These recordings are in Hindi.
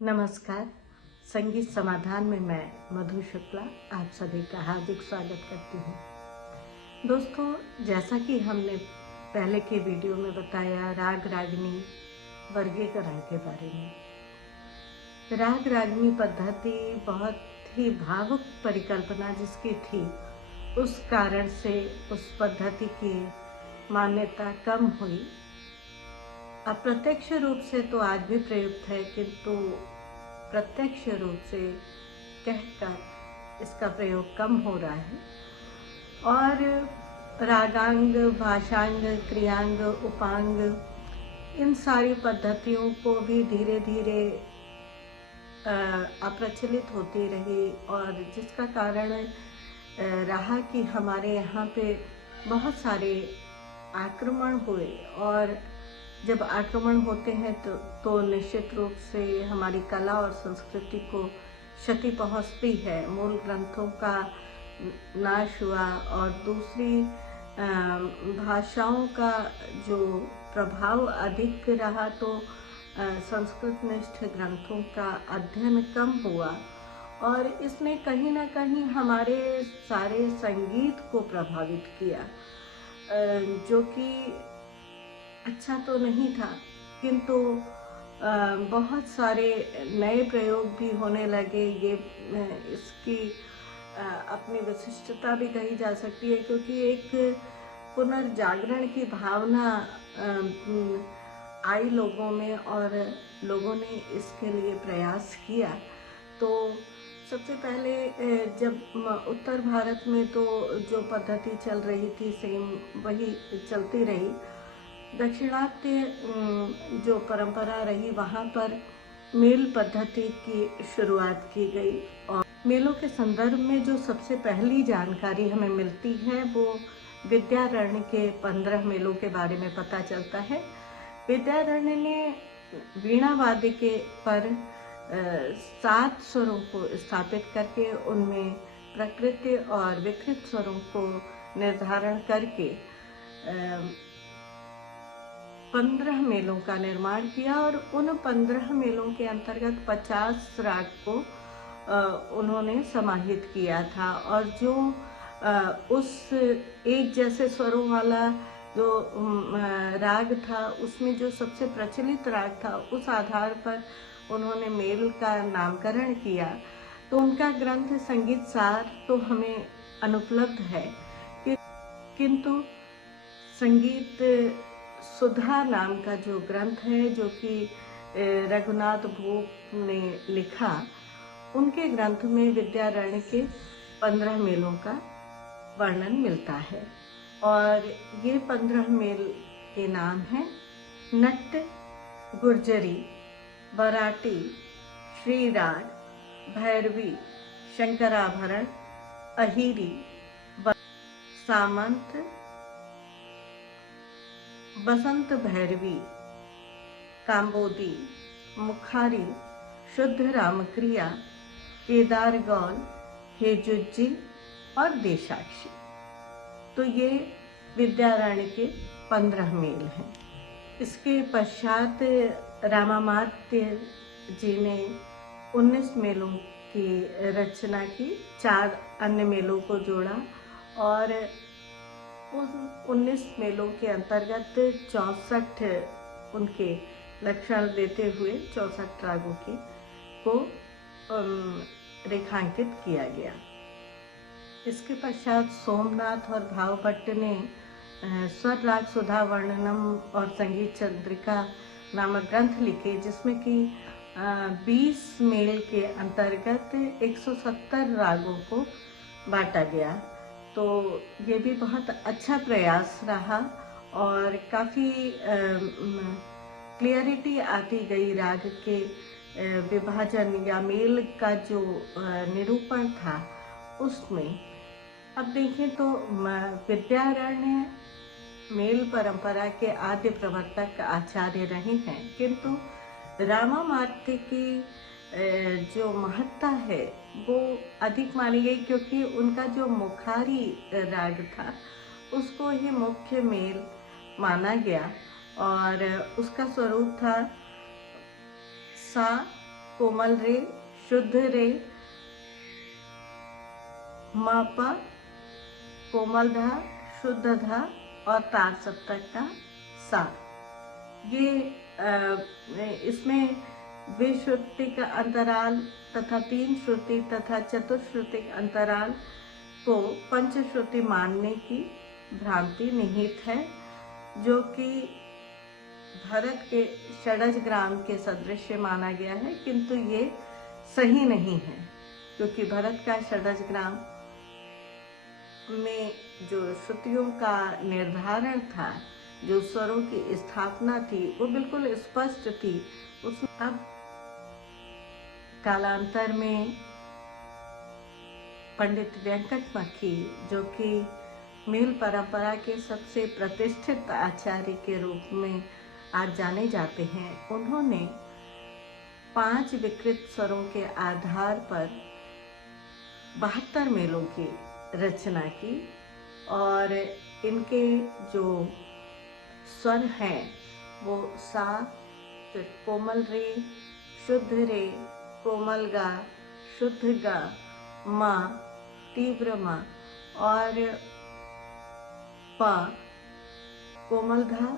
नमस्कार। संगीत समाधान में मैं मधु शुक्ला आप सभी का हार्दिक स्वागत करती हूँ। दोस्तों, जैसा कि हमने पहले के वीडियो में बताया राग रागिनी वर्गीकरण के बारे में, राग रागिनी पद्धति बहुत ही भावुक परिकल्पना जिसकी थी, उस कारण से उस पद्धति की मान्यता कम हुई। अप्रत्यक्ष रूप से तो आज भी प्रयुक्त है, किंतु प्रत्यक्ष रूप से कहकर इसका प्रयोग कम हो रहा है। और रागांग, भाषांग, क्रियांग, उपांग, इन सारी पद्धतियों को भी धीरे धीरे अप्रचलित होती रही, और जिसका कारण रहा कि हमारे यहाँ पे बहुत सारे आक्रमण हुए। और जब आक्रमण होते हैं तो निश्चित रूप से हमारी कला और संस्कृति को क्षति पहुंचती है। मूल ग्रंथों का नाश हुआ, और दूसरी भाषाओं का जो प्रभाव अधिक रहा, तो संस्कृतनिष्ठ ग्रंथों का अध्ययन कम हुआ, और इसने कहीं ना कहीं हमारे सारे संगीत को प्रभावित किया, जो कि अच्छा तो नहीं था, किंतु बहुत सारे नए प्रयोग भी होने लगे। ये इसकी अपनी विशिष्टता भी कही जा सकती है, क्योंकि एक पुनर्जागरण की भावना आई लोगों में, और लोगों ने इसके लिए प्रयास किया। तो सबसे पहले जब उत्तर भारत में तो जो पद्धति चल रही थी सेम वही चलती रही। दक्षिणात्य जो परंपरा रही, वहाँ पर मेल पद्धति की शुरुआत की गई। और मेलों के संदर्भ में जो सबसे पहली जानकारी हमें मिलती है वो विद्यारण्य के 15 मेलों के बारे में पता चलता है। विद्यारण्य ने वीणा वाद्य के पर 7 स्वरों को स्थापित करके उनमें प्रकृति और विकृत स्वरों को निर्धारण करके 15 मेलों का निर्माण किया, और उन 15 मेलों के अंतर्गत 50 राग को उन्होंने समाहित किया था। और जो उस एक जैसे स्वरों वाला जो राग था, उसमें जो सबसे प्रचलित राग था, उस आधार पर उन्होंने मेल का नामकरण किया। तो उनका ग्रंथ संगीत सार तो हमें अनुपलब्ध है, किंतु संगीत सुधा नाम का जो ग्रंथ है, जो कि रघुनाथ भूप ने लिखा, उनके ग्रंथ में विद्यारण्य के 15 मेलों का वर्णन मिलता है। और ये 15 मेल के नाम हैं नट्ट, गुर्जरी, बराटी, श्रीराग, भैरवी, शंकराभरण, अहिरी, सामंत, बसंत भैरवी, काम्बोदी, मुखारी, शुद्ध रामक्रिया, केदार गौल, हेजुज्जी और देशाक्षी। तो ये विद्यारण्य के 15 मेल हैं। इसके पश्चात रामामात्य जी ने 19 मेलों की रचना की, 4 अन्य मेलों को जोड़ा, और उन 19 मेलों के अंतर्गत 64 उनके लक्षण देते हुए 64 रागों को रेखांकित किया गया। इसके पश्चात सोमनाथ और भावभट्ट ने स्वर राग सुधा वर्णनम और संगीत चंद्रिका नामक ग्रंथ लिखे, जिसमें कि 20 मेल के अंतर्गत 170 रागों को बांटा गया। तो ये भी बहुत अच्छा प्रयास रहा, और काफ़ी क्लियरिटी आती गई राग के विभाजन या मेल का जो निरूपण था उसमें। अब देखें तो विद्यारण्य मेल परंपरा के आद्य प्रवर्तक आचार्य रहे हैं, किंतु रामामात्य की जो महत्ता है वो अधिक मानी गई, क्योंकि उनका जो मुखारी राग था उसको ही मुख्य मेल माना गया, और उसका स्वरूप था सा कोमल रे, शुद्ध रे, म प, कोमल धा, शुद्ध धा और तार सप्तक का सा। ये इसमें द्विश्रुतिक अंतराल तथा तीन श्रुति तथा चतुश्रुतिक अंतराल को पंचश्रुति मानने की भ्रांति निहित है, जो कि भरत के षडज ग्राम के सदृश माना गया है, किंतु ये सही नहीं है, क्योंकि भरत का षडज ग्राम में जो श्रुतियों का निर्धारण था, जो स्वरों की स्थापना थी, वो बिल्कुल स्पष्ट थी। अब कालांतर में पंडित वेंकटमखी, जो कि मेल परंपरा के सबसे प्रतिष्ठित आचार्य के रूप में आज जाने जाते हैं, उन्होंने 5 विकृत स्वरों के आधार पर 72 मेलों की रचना की और इनके जो स्वर हैं वो सा, फिर कोमल रे, शुद्ध रे, कोमल गा, शुद्ध गा, मा, तीव्र मा और पा, कोमल धा,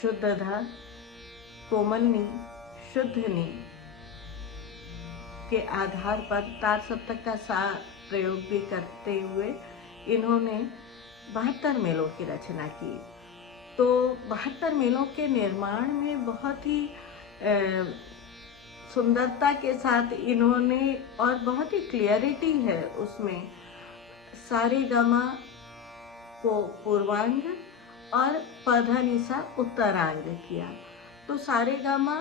शुद्ध धा, कोमल नी, शुद्ध नी के आधार पर तार सप्तक का सा प्रयोग भी करते हुए इन्होंने 72 मेलों की रचना की। तो 72 मेलों के निर्माण में बहुत ही सुंदरता के साथ इन्होंने, और बहुत ही क्लियरिटी है उसमें, सारे गामा को पूर्वांग और पधा निसा उत्तरांग किया। तो सारे गामा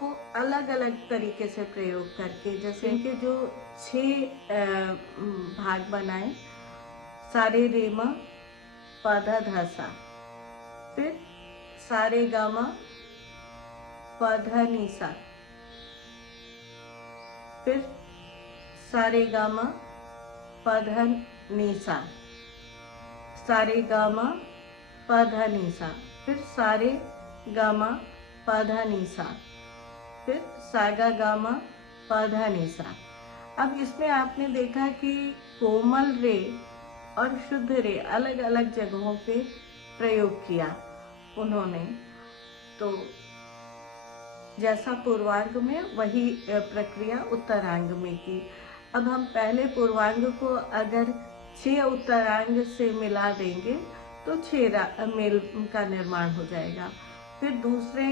को अलग अलग तरीके से प्रयोग करके, जैसे इनके जो 6 भाग बनाए, सारे रेमा, पधा धासा, फिर सारे गामा, पधा निसा, फिर सारे गामा, पधा निसा, सारे गामा, पधा निसा, फिर सारे गामा, पधा निसा, फिर सागा गामा, पधा निसा। अब इसमें आपने देखा कि कोमल रे और शुद्ध रे अलग अलग जगहों पे प्रयोग किया उन्होंने। तो जैसा पूर्वांग में, वही प्रक्रिया उत्तरांग में की। अब हम पहले पूर्वांग को अगर 6 उत्तरांग से मिला देंगे तो 6 मेल का निर्माण हो जाएगा। फिर दूसरे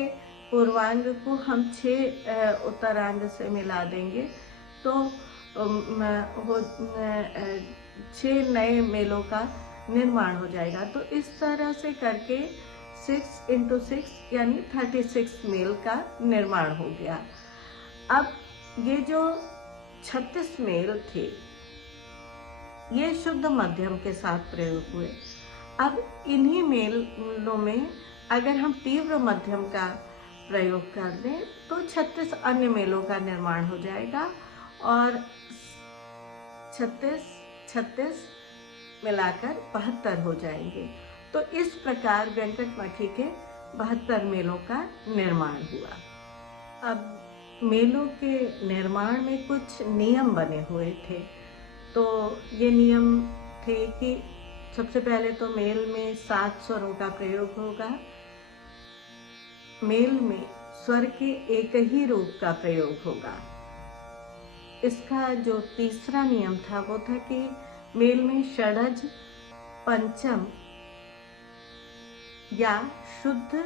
पूर्वांग को हम 6 उत्तरांग से मिला देंगे तो 6 नए मेलों का निर्माण हो जाएगा। तो इस तरह से करके 6 × 6 यानी 36 मेल का निर्माण हो गया। अब ये जो 36 मेल थे, ये शुद्ध मध्यम के साथ प्रयोग हुए। अब इन्हीं मेलों में अगर हम तीव्र मध्यम का प्रयोग कर दें तो 36 अन्य मेलों का निर्माण हो जाएगा और 36 मिलाकर 72 हो जाएंगे। तो इस प्रकार वेंकटमखी के 72 मेलों का निर्माण हुआ। अब मेलों के निर्माण में कुछ नियम बने हुए थे। तो ये नियम थे कि सबसे पहले तो मेल में 7 स्वरों का प्रयोग होगा। मेल में स्वर के एक ही रूप का प्रयोग होगा। इसका जो तीसरा नियम था वो था कि मेल में षडज, पंचम या शुद्ध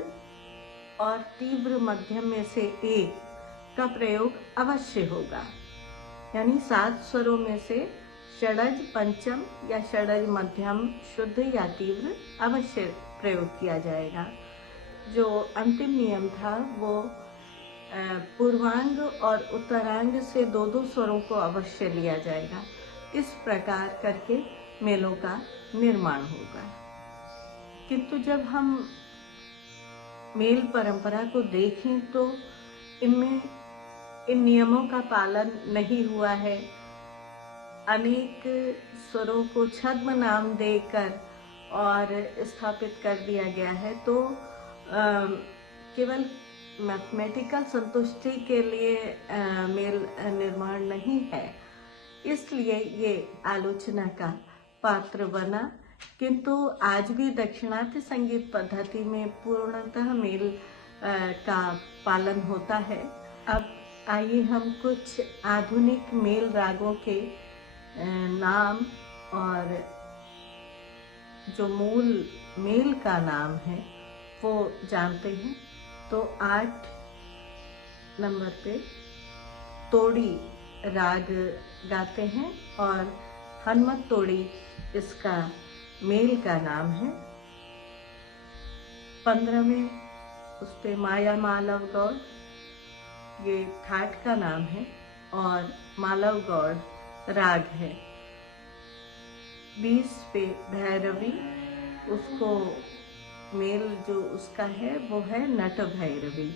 और तीव्र मध्यम में से एक का प्रयोग अवश्य होगा। यानी 7 स्वरों में से षडज, पंचम या षडज मध्यम, शुद्ध या तीव्र अवश्य प्रयोग किया जाएगा। जो अंतिम नियम था वो पूर्वांग और उत्तरांग से 2-2 स्वरों को अवश्य लिया जाएगा। इस प्रकार करके मेलों का निर्माण होगा। किंतु जब हम मेल परंपरा को देखें तो इनमें इन नियमों का पालन नहीं हुआ है। अनेक स्वरों को छद्म नाम देकर और स्थापित कर दिया गया है। तो केवल मैथमेटिकल संतुष्टि के लिए मेल निर्माण नहीं है, इसलिए ये आलोचना का पात्र बना। किंतु आज भी दक्षिणात्य संगीत पद्धति में पूर्णतः मेल का पालन होता है। अब आइए हम कुछ आधुनिक मेल रागों के नाम और जो मूल मेल का नाम है वो जानते हैं। तो 8 नंबर पे तोड़ी राग गाते हैं और हनुमत तोड़ी इसका मेल का नाम है। 15 में उस पे माया मालव गौड़, ये ठाट का नाम है और मालव गौड़ राग है। 20 पे भैरवी, उसको मेल जो उसका है वो है नट भैरवी।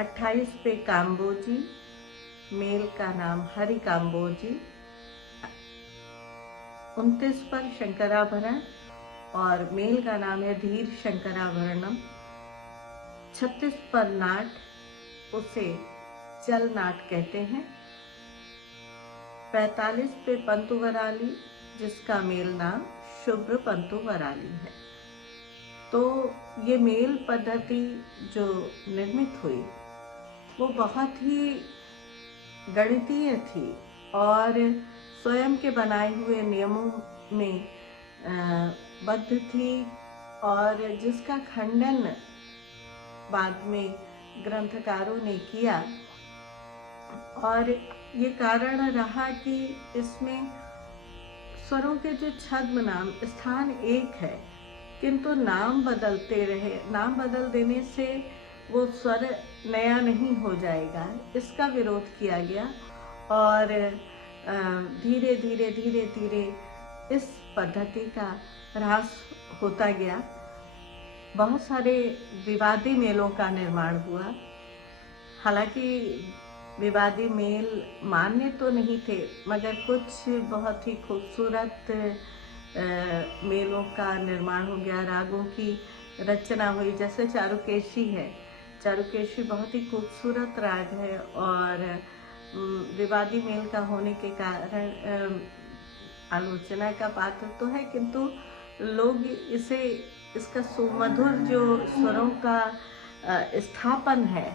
28 पे काम्बोजी, मेल का नाम हरि काम्बोजी। 29 पर शंकराभरण और मेल का नाम है धीर शंकराभरणम। 36 पर नाट, उसे चल नाट कहते हैं। 45 पे पंतु वराली, जिसका मेल नाम शुभ्र पंतु वराली है। तो ये मेल पद्धति जो निर्मित हुई वो बहुत ही गणितीय थी और स्वयं के बनाए हुए नियमों में बद्ध थी और जिसका खंडन बाद में ग्रंथकारों ने किया। और ये कारण रहा कि इसमें स्वरों के जो छद्म नाम स्थान एक है, किंतु नाम बदलते रहे। नाम बदल देने से वो स्वर नया नहीं हो जाएगा, इसका विरोध किया गया और धीरे धीरे धीरे धीरे इस पद्धति का ह्रास होता गया। बहुत सारे विवादी मेलों का निर्माण हुआ। हालांकि विवादी मेल मान्य तो नहीं थे, मगर कुछ बहुत ही खूबसूरत मेलों का निर्माण हो गया, रागों की रचना हुई। जैसे चारुकेशी है, चारुकेशी बहुत ही खूबसूरत राग है और विवादी मेल का होने के कारण आलोचना का पात्र तो है, किंतु लोग इसका सुमधुर जो स्वरों का स्थापन है,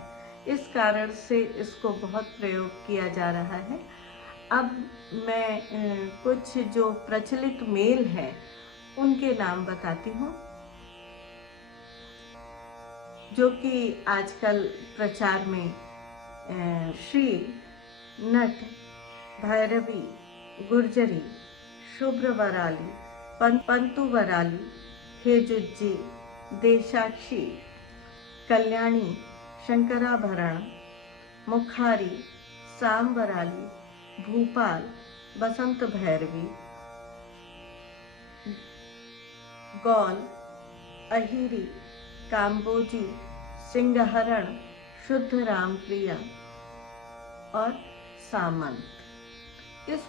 इस कारण से इसको बहुत प्रयोग किया जा रहा है। अब मैं कुछ जो प्रचलित मेल हैं उनके नाम बताती हूँ, जो कि आजकल प्रचार में श्री, नट, भैरवी, गुर्जरी, शुभ्र वराली, पंतु वराली, हेजुज्जी, देशाक्षी, कल्याणी, शंकराभरण, मुखारी, सांबराली, भूपाल, बसंत भैरवी, गौल, अहिरी, काम्बोजी, सिंहहरण, शुद्ध रामप्रिया और सामंत। इस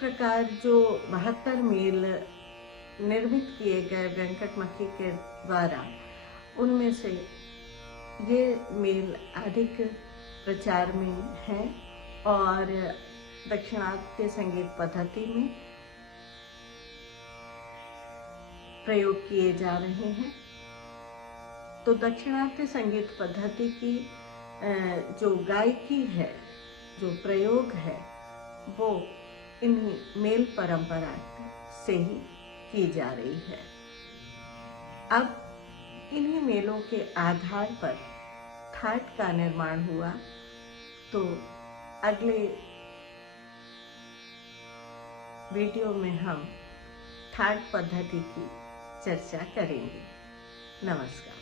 प्रकार जो 72 मेल निर्मित किए गए वेंकटमखी के द्वारा, उनमें से ये मेल अधिक प्रचार में हैं और दक्षिणात्य संगीत पद्धति में प्रयोग किए जा रहे हैं। तो दक्षिणात्य संगीत पद्धति की जो गायकी है, जो प्रयोग है, वो इन्हीं मेल परंपरा से ही की जा रही है। अब इन्हीं मेलों के आधार पर ठाट का निर्माण हुआ। तो अगले वीडियो में हम ठाट पद्धति की चर्चा करेंगे। नमस्कार।